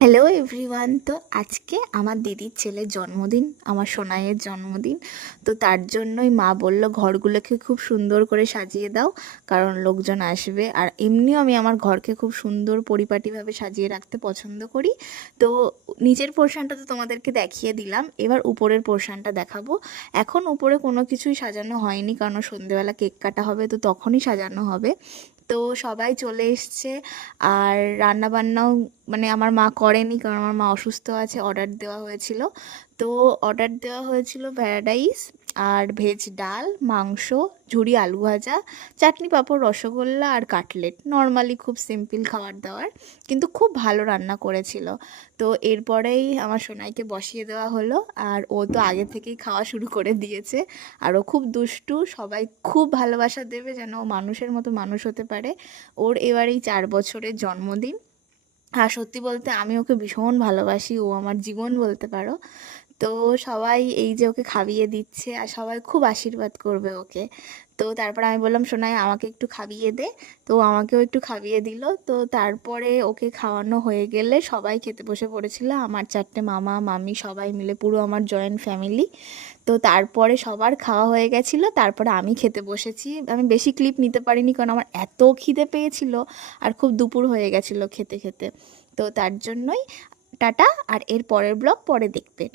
Hello everyone. তো আজকে আমার দিদির ছেলের জন্মদিন, আমার সোনাইয়ের জন্মদিন। তো তার জন্যই মা বলল ঘরগুলোকে খুব সুন্দর করে সাজিয়ে দাও, কারণ লোকজন আসবে। আর এমনিও আমি আমার ঘরকে খুব সুন্দর পরিপাটিভাবে সাজিয়ে রাখতে পছন্দ করি। তো নিচের পোর্শনটা তো তোমাদেরকে দেখিয়ে দিলাম, এবার উপরের পোর্শনটা দেখাবো। এখন উপরে কোনো কিছুই সাজানো হয়নি, কারণ সন্ধেবেলা কেক কাটা হবে, তো তখনই সাজানো হবে। তো সবাই চলে এসছে। আর রান্নাবান্নাও মানে আমার মা করেনি, কারণ আমার মা অসুস্থ আছে, অর্ডার দেওয়া হয়েছিল। তো অর্ডার দেওয়া হয়েছিল ফ্রায়েড রাইস আর ভেজ ডাল, মাংস, ঝুরি আলু ভাজা, চাটনি পাঁপড়, রসগোল্লা আর কাটলেট। নর্মালি খুব সিম্পল খাবার দাবার, কিন্তু খুব ভালো রান্না করেছিল। তো এরপরেই আমার সোনাইকে বসিয়ে দেওয়া হলো, আর ও তো আগে থেকেই খাওয়া শুরু করে দিয়েছে। আর ও খুব দুষ্টু, সবাই খুব ভালোবাসা দেবে যেন ও মানুষের মতো মানুষ হতে পারে। ওর এবারেই 4 বছরের জন্মদিন। আর সত্যি বলতে আমি ওকে ভীষণ ভালোবাসি, ও আমার জীবন বলতে পারো। তো সবাই এই যে ওকে খাইয়ে দিচ্ছে, আর সবাই খুব আশীর্বাদ করবে ওকে। তো তারপর আমি বললাম, সোনাই আমাকে একটু খাইয়ে দে। তো ও আমাকেও একটু খাইয়ে দিল। তো তারপরে ওকে খাওয়ানো হয়ে গেলে সবাই খেতে বসে পড়েছিল, আমার 4টে মামা মামি সবাই মিলে, পুরো আমার জয়েন্ট ফ্যামিলি। তো তারপরে সবার খাওয়া হয়ে গেছিলো, তারপরে আমি খেতে বসেছি। আমি বেশি ক্লিপ নিতে পারিনি, কারণ আমার এত খিদে পেয়েছিল, আর খুব দুপুর হয়ে গেছিলো খেতে খেতে। তো তার জন্যই টাটা, আর এর পরের ব্লগ পরে দেখবে।